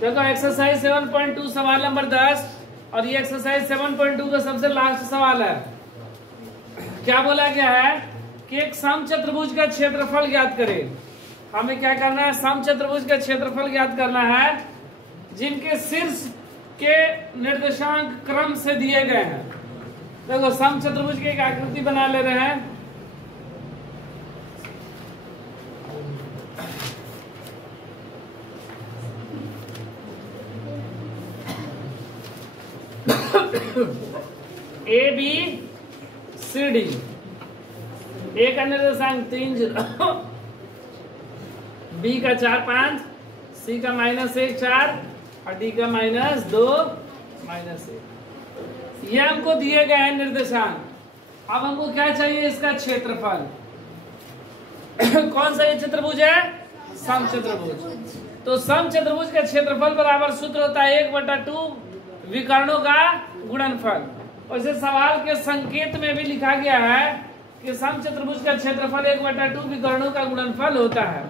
देखो एक्सरसाइज 7.2 सवाल नंबर 10 और ये एक्सरसाइज 7.2 का सबसे लास्ट सवाल है। क्या बोला गया है कि एक समचतुर्भुज का क्षेत्रफल ज्ञात करें। हमें क्या करना है, समचतुर्भुज का क्षेत्रफल ज्ञात करना है जिनके शीर्ष के निर्देशांक क्रम से दिए गए हैं। देखो समचतुर्भुज की एक आकृति बना ले रहे हैं। ए बी सी डी, ए का निर्देशांक 3 0, बी का 4 5, सी का -1 4 और डी का -2 -1। ये हमको दिए गए हैं निर्देशांक। अब हमको क्या चाहिए, इसका क्षेत्रफल। कौन सा ये चतुर्भुज है, समचतुर्भुज। तो समचतुर्भुज का क्षेत्रफल बराबर सूत्र होता है 1/2 विकर्णों का गुणनफल। वैसे सवाल के संकेत में भी लिखा गया है कि समचतुर्भुज का क्षेत्रफल 1/2 विकर्णों का गुणनफल होता है।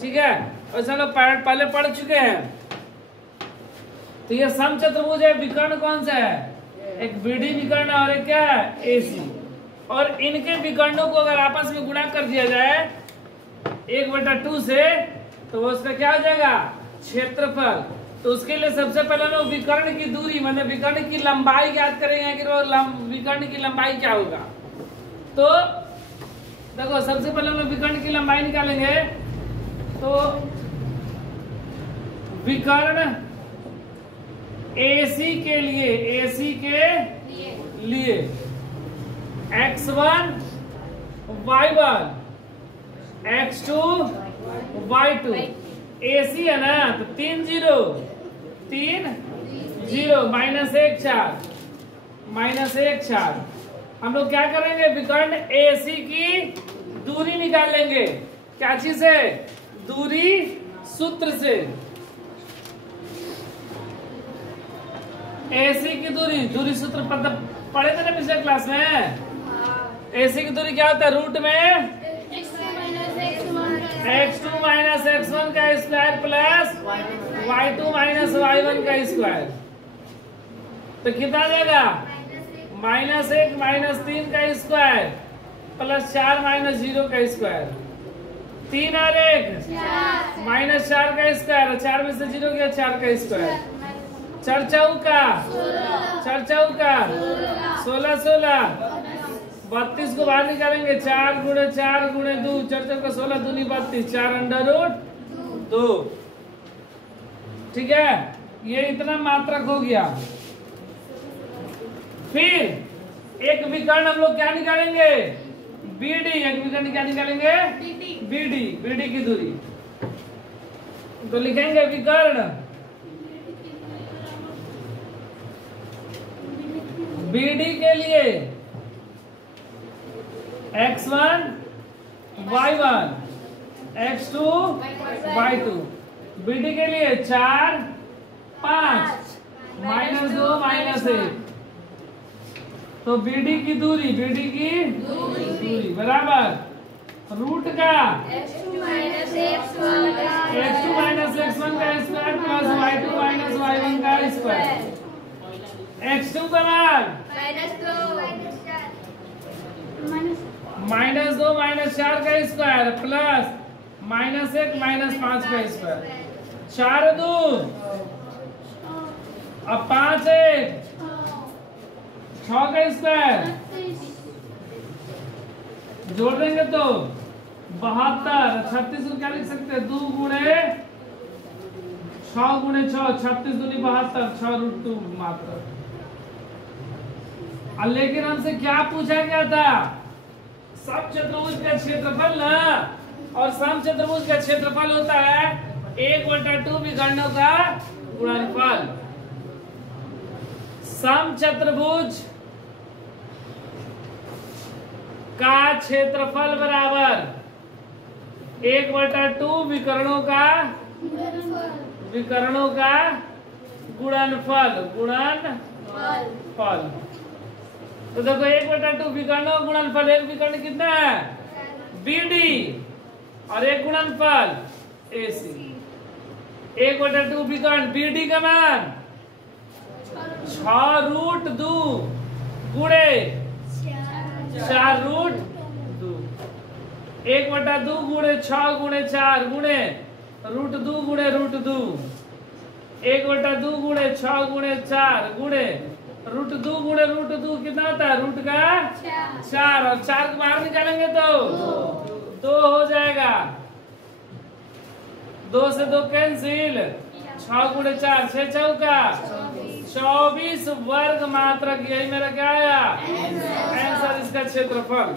ठीक है, वैसे हम लोग पहले पढ़ चुके हैं। तो ये समचतुर्भुज है, विकर्ण कौन सा है, एक बीडी विकर्ण और एक क्या है, एसी। और इनके विकर्णों को अगर आपस में गुणा कर दिया जाए 1/2 से तो उसका क्या हो जाएगा, क्षेत्रफल। तो उसके लिए सबसे पहले लोग विकर्ण की दूरी माने विकर्ण की लंबाई ज्ञात करेंगे कि विकर्ण की लंबाई क्या होगा। तो देखो सबसे पहले लोग विकर्ण की लंबाई निकालेंगे। तो विकर्ण AC के लिए x1 y1 x2 y2 AC है ना, तो 3 0 -1 4 हम लोग क्या करेंगे, विकर्ण AC की दूरी निकालेंगे। क्या चीज से, दूरी सूत्र से। AC की दूरी सूत्र पढ़े थे ना पिछले क्लास में। AC की दूरी क्या होता है, रूट में x2 - x1 का स्क्वायर प्लस y2 - y1 का स्क्वायर। तो कितना देगा, -1 -3 का स्क्वायर प्लस 4 - 0 का स्क्वायर। 3 और 1 -4 का स्क्वायर, 4 में से 0 गया 4 का स्क्वायर। 4 चौका 16 32 को बाहर निकालेंगे, 4 × 4 × 2 4 चौका 16 दूनी 32 4√2। ठीक है, ये इतना मात्रक हो गया। फिर एक विकर्ण हम लोग क्या निकालेंगे, BD। एक विकर्ण क्या निकालेंगे, BD की दूरी। तो लिखेंगे विकर्ण BD के लिए x1 y1 x2 y2। BD के लिए 4 5 -2 -1। तो BD की दूरी बराबर रूट का x2 - x1 का स्क्वायर प्लस y2 - y1 का स्क्वायर। x2 का मान -2 -4 का स्क्वायर प्लस -1 -5 का स्क्वायर। 4 2 अब 5 1 6 का स्क्वायर जोड़ देंगे तो 72। 36 को क्या लिख सकते हैं, 2 × 6 × 6 36 दूनी 72 6√2 मात्र। लेकिन हमसे क्या पूछा गया था, समचतुर्भुज का क्षेत्रफल ना, और समचतुर्भुज का क्षेत्रफल होता है 1/2 विकर्णों का गुणनफल। समचतुर्भुज का क्षेत्रफल बराबर 1/2 विकर्णों का गुणनफल। तो देखो 1/2 विकर्णों गुणनफल, एक विकर्ण कितना है, BD, और एक गुणनफल AC। 1/2 विकर्ण BD का मान 6√2 गुणे 4√2 1/2 गुणे 6 गुणे 4 गुणे √2 गुणे √2 1/2 गुणे 6 गुणे 4 गुणे √2 गुणे √2 कितना होता है रूट का 4 और 4 को बाहर निकालेंगे तो 2 हो जाएगा 2 से 2 कैंसिल 6 गुणे 4 6 चौका 24 वर्ग मात्रक यही मेरा क्या आया आंसर इसका क्षेत्रफल।